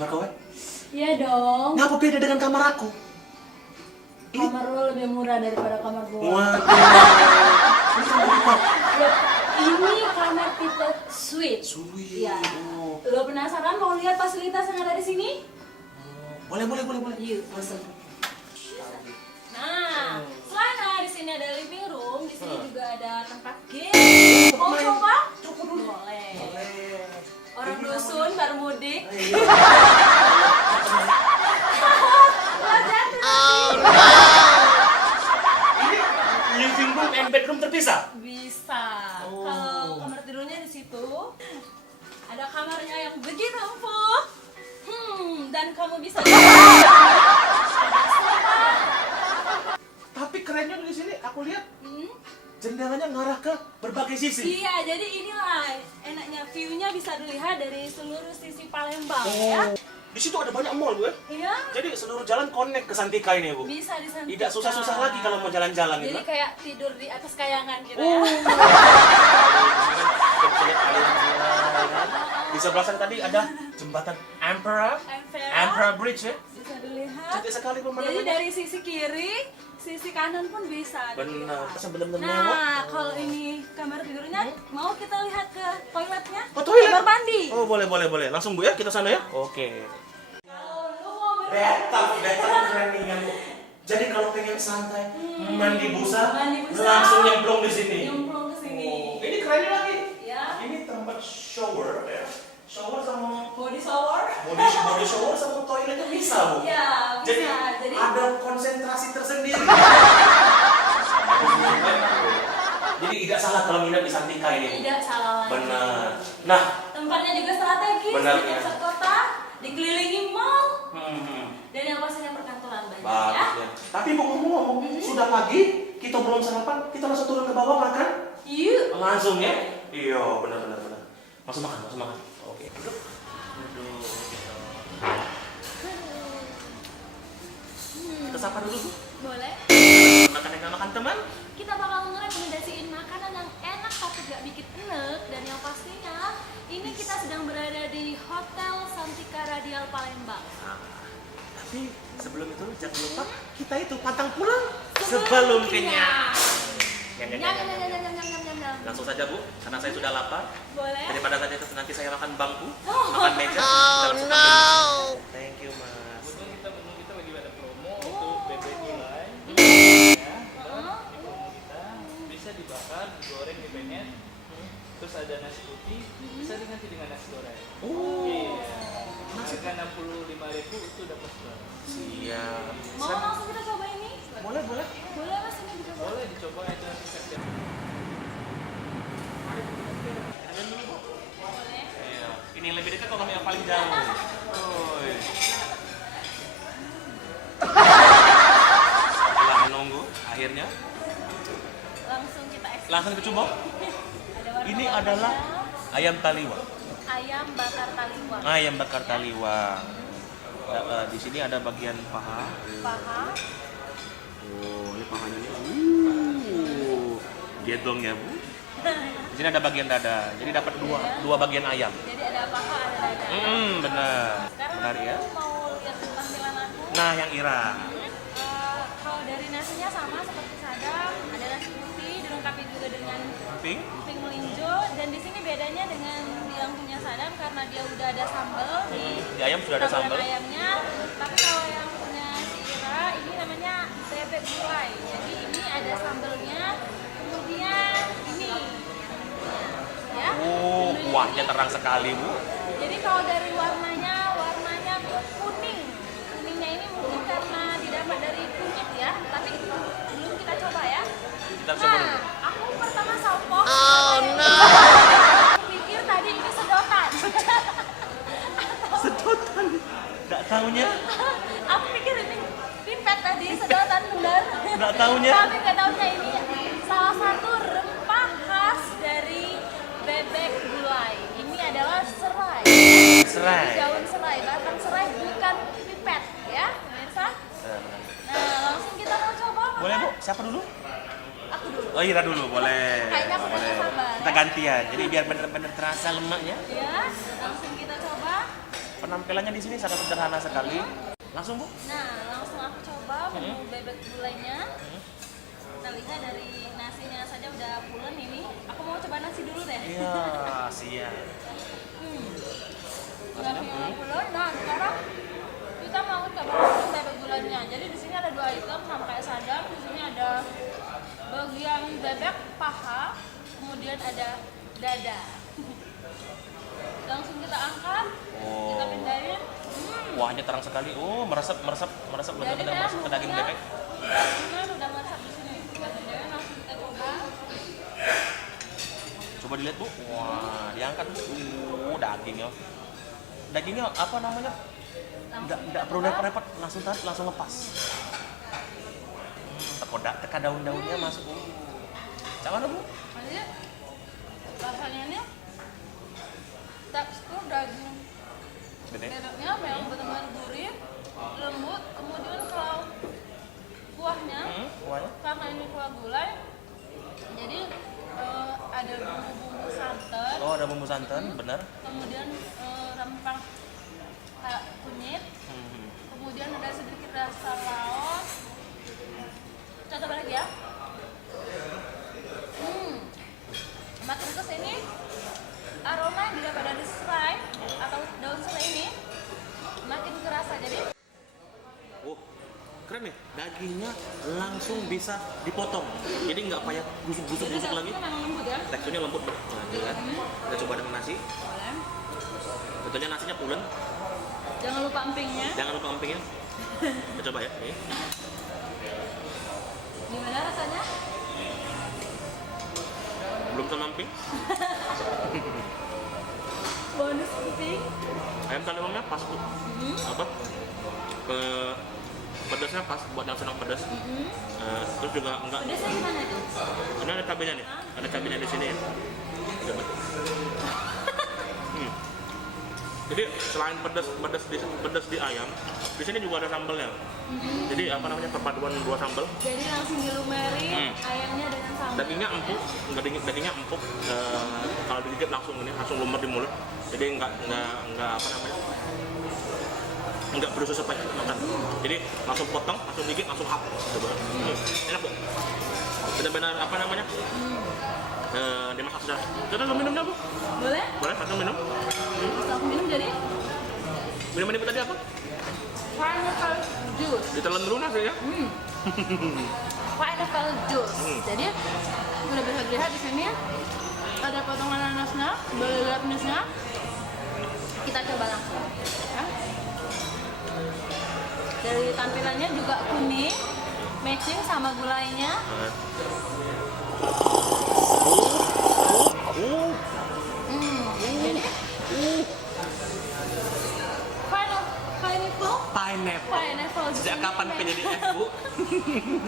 kamar kau, Iya dong. Ngapa beda dengan kamar aku? Kamar lo lebih murah daripada kamar gua. Waduh. Ini kamar tipe suite. Suite. Iya. Oh. Lo penasaran mau lihat fasilitas yang ada di sini? Boleh. Yuk, masuk. Nah, selain di sini ada living room, di sini juga ada tempat game. Mau coba? Coba dulu. Boleh. Boleh. Orang Ini dusun baru mudik. Iya. Ini living room and bedroom terpisah? Bisa. Oh. Kalau kamar tidurnya di situ, ada kamarnya yang begitu empuk. Dan kamu bisa. Tapi kerennya di sini aku lihat Hmm? jendelanya ngarah ke berbagai sisi. Iya, jadi inilah enaknya view-nya bisa dilihat dari seluruh sisi Palembang ya. Di situ ada banyak mall, Bu. Iya. Jadi seluruh jalan connect ke Santika ini, Bu. Bisa di sana. Tidak susah-susah lagi kalau mau jalan-jalan Jadi gitu. kayak tidur di atas kayangan gitu Oh. ya. Di sebelah sana tadi ada jembatan Emperor Bridge ya. Bisa dilihat. Cantik sekali Jadi pemandangannya. dari sisi kiri, sisi kanan pun bisa Benar, dilihat. benar-benar Nah, mewah. kalau ini kamar tidurnya, mau kita lihat ke toiletnya? Oh, toilet? Kamar mandi. Oh, boleh. Langsung Bu ya, kita sana ya. Oke. Kalau lu mau Bathtub keren nih kan, Bu. Jadi kalau pengen santai, mandi busa, Mandi busa. langsung nyemplung di sini. nyemplung ke sini. Oh, ini kerennya lagi. Ya. Ini tempat shower ya. Shower sama Body shower. body shower sama toiletnya bisa, Bu. Ya, bisa. Jadi Jadi ada konsentrasi tersendiri. Jadi tidak salah kalau nginep di Santika ini. tidak salah lagi. Benar. Nah, Tempatnya juga strategis, Benar, di ya. pusat kota, dikelilingi mall, hmm, dan yang pastinya perkantoran banyak ya. bagus ya. Tapi Bu ngomong-ngomong, sudah pagi, kita belum sarapan, kita langsung turun ke bawah makan. Yuk. Langsung ya? Iya, benar. Langsung makan. Oke. Duduk. Kita sapa dulu, Bu. Boleh. Makan yang gak makan teman. Kita bakal ngerekomendasiin makanan yang enak tapi gak bikin enek, dan yang pastinya ini kita sedang berada di Hotel Santika Radial Palembang. Tapi sebelum itu jangan lupa kita itu pantang pulang sebelum kenyang. Nyam. Langsung saja Bu, karena saya sudah lapar. Boleh. Daripada tadi itu nanti saya makan bangku, Oh. makan meja. Oh no. Thank you Mas. Menu kita lagi ada promo untuk bebek gulai. Ya, promo kita bisa dibakar, digoreng, dipenyet. Terus ada nasi putih, bisa diganti dengan nasi goreng. Oh. Iya. Harga 65.000 itu dapat goreng. Siap. Mau langsung kita coba ini? Boleh. Boleh Mas, ini dicoba. Boleh dicoba itu nanti saya. Boleh. Iya. Ini yang lebih dekat kalau yang paling jauh. Oi. Setelah menunggu, akhirnya Langsung kita ekspor. langsung ke Cubong. Ini adalah ayam taliwang. ayam bakar taliwang. Ayam bakar taliwang. Di sini ada bagian paha. Paha. Oh, ini pahanya nih. Gedong ya, Bu. Di sini ada bagian dada. Jadi dapat dua bagian ayam. Jadi ada paha, ada dada. Benar. Sekarang Benar ya. aku mau lihat tampilan aku. Nah, yang Ira. Kalau dari nasinya sama seperti sadap, ada nasi putih dilengkapi juga dengan Pink. pink melinjo, dan di sini bedanya dengan yang punya sadap karena dia udah ada sambal Di ayam sudah ada tambalan sambal. ayamnya. Tapi kalau yang punya si Ira ini namanya bebek gulai. Jadi ini ada sambalnya, kemudian ini ya. Oh, Kemudian kuahnya ini. terang sekali, Bu. Jadi kalau dari warnanya kuning. Kuningnya ini mungkin karena didapat dari kunyit ya, tapi belum kita coba ya. Kita coba dulu. Nah, aku pertama salpok. Oh, no. Aku pikir tadi ini sedotan. Sedotan. Enggak taunya. Aku pikir ini pipet tadi, sedotan benar. Nggak taunya. Tapi nggak taunya ini salah satu rempah khas dari bebek gulai. Ini adalah serai. Serai. Daun serai, batang serai, bukan pipet ya, pemirsa. Nah, langsung kita mau coba. Boleh, Bu? Siapa dulu? Aku dulu. Oh, Ira dulu, boleh. Kayaknya aku udah Boleh. sabar, Kita ya. gantian. Jadi biar benar-benar terasa lemaknya. Ya, langsung kita coba. Penampilannya di sini sangat sederhana sekali. Langsung Bu. Nah, langsung aku coba menu bebek gulainya. Kita lihat dari nasinya saja udah pulen ini. Aku mau coba nasi dulu deh. Iya, siap. Nasinya pulen. Nah, sekarang kita mau coba menu bebek gulainya. Jadi di sini ada 2 item sama kayak sadam. Di sini ada bagian bebek paha, kemudian ada dada. Langsung kita angkat, kita pindahin. Kuahnya terang sekali. Oh, meresap Jadi benar-benar deh, masuk ke daging bumbunya, bebek. bumbunya udah masak di sini. Kita pindahin, langsung kita coba. Coba dilihat Bu. Wah, diangkat Bu. Dagingnya. Dagingnya apa namanya? Enggak perlu repot-repot, langsung lepas. Teka daun-daunnya masuk. Cak mana Bu? Jadi rasanya ini tekstur daging Gede. bebeknya memang benar-benar gurih, lembut. Kemudian kalau kuahnya, Kuahnya? karena ini kuah gulai, jadi ada bumbu-bumbu santan. Oh, ada bumbu santan, benar. Kemudian rempah kayak kunyit. Kemudian ada sedikit rasa laos. Kita coba lagi ya. Makin kesini aroma yang didapat dari serai atau daun serai ini makin kerasa. Jadi Keren nih, dagingnya langsung bisa dipotong. Jadi nggak payah gusuk-gusuk lagi. teksturnya memang lembut ya. Teksturnya lembut. Nah, lihat. Kita coba dengan nasi. Boleh. Tentunya nasinya pulen. Jangan lupa empingnya. Jangan lupa empingnya. Kita coba ya. Nih. Gimana rasanya? Belum sama emping. Bonus emping. Ayam talemongnya pas Bu. Apa? Pedasnya pas buat yang senang pedas. Terus juga enggak. Pedasnya gimana itu? Ini ada cabenya nih. Ada cabenya di sini. Coba. Jadi selain pedas di ayam, di sini juga ada sambalnya. Jadi apa namanya, perpaduan 2 sambal. Jadi langsung dilumerin ayamnya dengan sambal. Dagingnya empuk, dagingnya empuk. Kalau digigit langsung lumer di mulut. Jadi enggak apa namanya, enggak berusaha supaya makan. Jadi langsung potong, langsung gigit, langsung hap. Coba. Enak Bu. Benar-benar apa namanya? Dimasak sudah. Kita minumnya Bu. Boleh? Boleh langsung minum. Setelah aku minum jadi Minuman ibu tadi apa? pineapple juice. Ditelan dulu nasi ya. Pineapple juice. Jadi udah bisa dilihat di sini ada potongan nanasnya, berlapisnya. Kita coba langsung. Ya. Dari tampilannya juga kuning, matching sama gulainya. Jadi pineapple Sejak juice kapan ini jadi F Bu?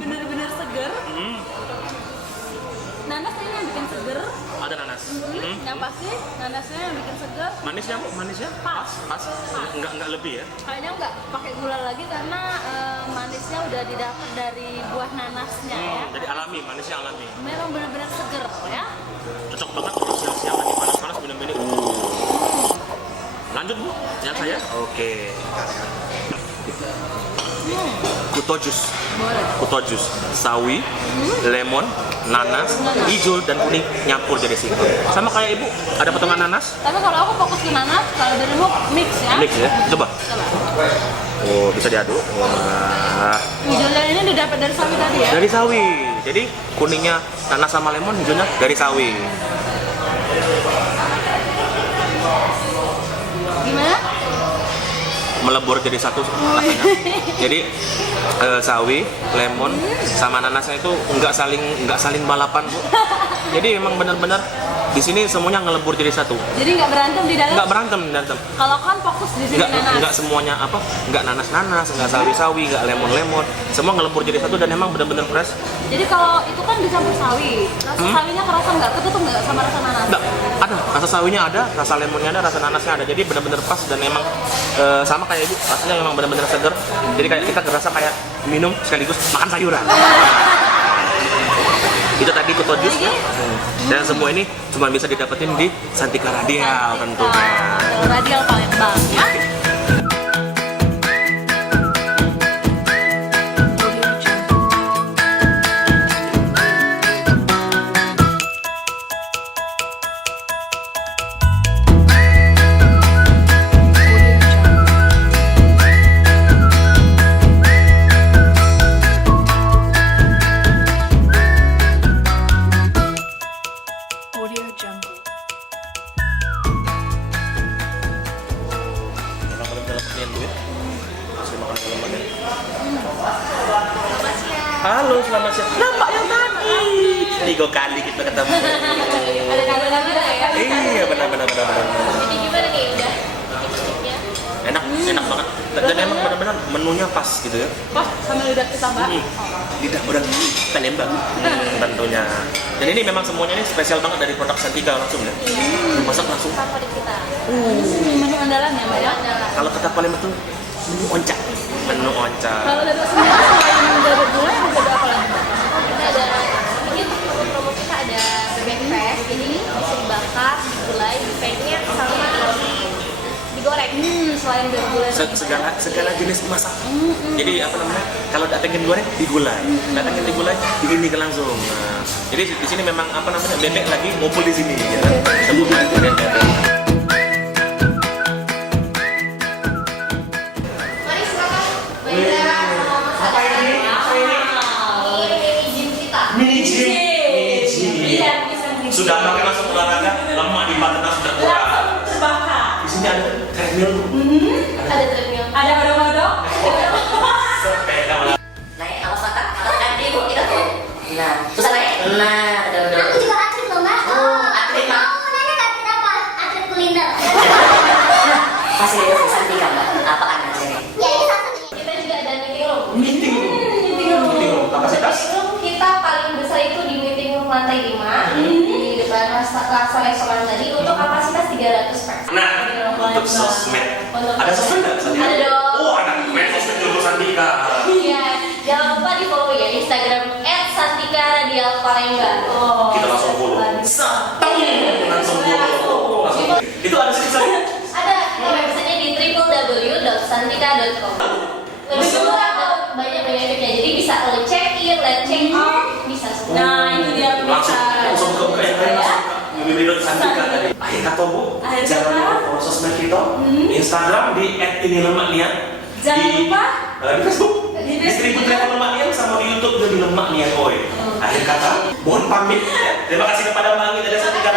bener-bener seger. Nanas ini yang bikin seger. Ada nanas. Yang pasti nanasnya yang bikin seger. Manisnya Bu? Manisnya? Pas. Enggak lebih ya? Kayaknya nggak pakai gula lagi karena manisnya udah didapat dari buah nanasnya ya. Jadi alami, manisnya alami. Memang benar-benar seger ya. Cocok banget kalau siang-siang lagi panas-panas minum ini. Lanjut Bu, yang saya. Oke. Kuto jus. Boleh. Kuto jus, sawi, lemon, nanas, hijau dan kuning nyampur jadi satu. Sama kayak Ibu, ada potongan nanas. Tapi kalau aku fokus ke nanas, kalau dirimu mix ya. Mix ya. Coba. Coba. Oh, bisa diaduk. Wah. Hijaunya ini didapat dari sawi tadi ya. Dari sawi. Jadi kuningnya nanas sama lemon, hijaunya dari sawi. Gimana? Melebur jadi satu rasanya. Jadi sawi, lemon, sama nanasnya itu nggak saling balapan Bu. Jadi memang benar-benar di sini semuanya ngelebur jadi satu. Jadi nggak berantem di dalam? Nggak berantem. Kalau kan fokus di sini nanas. Nggak semuanya apa? Nggak nanas, nggak sawi, nggak lemon. Semua ngelebur jadi satu dan memang benar-benar fresh. Jadi kalau itu kan dicampur sawi, rasa sawinya kerasa nggak? Ketutup nggak sama rasa nanas? Nggak, ada. Rasa sawinya ada, rasa lemonnya ada, rasa nanasnya ada. Jadi benar-benar pas dan memang sama kayak Ibu, rasanya memang benar-benar segar. Jadi kayak kita ngerasa kayak minum sekaligus makan sayuran. Itu tadi kuto jus ya. Dan semua ini cuma bisa didapetin di Santika Radial tentunya. Radial Palembang ya. Halo, selamat siang. Nampak yang tadi. 3 kali kita ketemu. Ada kamera ya? Iya, benar. Jadi gimana nih udah tipsnya? Enak banget. Dan emang benar-benar menunya pas gitu ya. Pas sama lidah kita mbak. Lidah udah Palembang tentunya. Dan ini memang semuanya ini spesial banget dari produk Santika langsung ya. Dimasak langsung. Favorit kita. Menu andalan ya mbak ya? Kalau kata Palembang tuh menu oncak. Menu oncak. Kalau bebek sendiri selain bebek gulai ada bebek apa lagi? Kita ada ini promo kita ada bebek fresh, jadi bisa dibakar, digulai, dipenyet sama digoreng. Selain bebek gulai Segala jenis masak. Jadi apa namanya? Kalau tak pengen goreng digulai, tak pengen digulai ini langsung. Nah, jadi di sini memang apa namanya bebek lagi ngumpul di sini. Ya. Temu bebek. Sudah makan langsung olahraga, lemak di badan sudah kurang. Di sini ada treadmill. ada treadmill. Ada odong-odong. Sepeda. Naik awas mata kaki bu kita tuh. Nah, susah naik. Nah, ada. Aku juga atlet loh mbak. Atlet mah. Nanya atlet apa? Atlet kuliner. Fasilitas Santika mbak. Apaan aja nih? Ya ini salah satunya. Kita juga ada meeting room. Meeting room. Meeting room. Meeting room. Kapasitas? Meeting room kita paling besar itu di meeting room lantai 5 di depan rasa restoran tadi untuk kapasitas 300 person. Nah, untuk sosmed. Ada sosmed nggak? Ada dong. Oh, ada sosmed untuk Santika. Iya, jangan lupa di follow ya Instagram @santikaradialpalembang. Oh, Kita langsung follow. Langsung follow. Itu ada sih saya. ada websitenya di www.santika.com. Lebih dulu banyak benefitnya, jadi bisa lo check in, let check out, bisa semua. Nah itu dia Langsung buka yang lain langsung. Memilih Santika tadi. Akhir kata bu, Akhir jangan kata. lupa follow sosmed kita. Instagram di @inilemaknian. Jangan lupa di Facebook. di Distributor Lemak Nian sama di YouTube jadi Lemak Nian Oi. Akhir kata, mohon pamit. Terima kasih kepada Mbak Angin dari Santika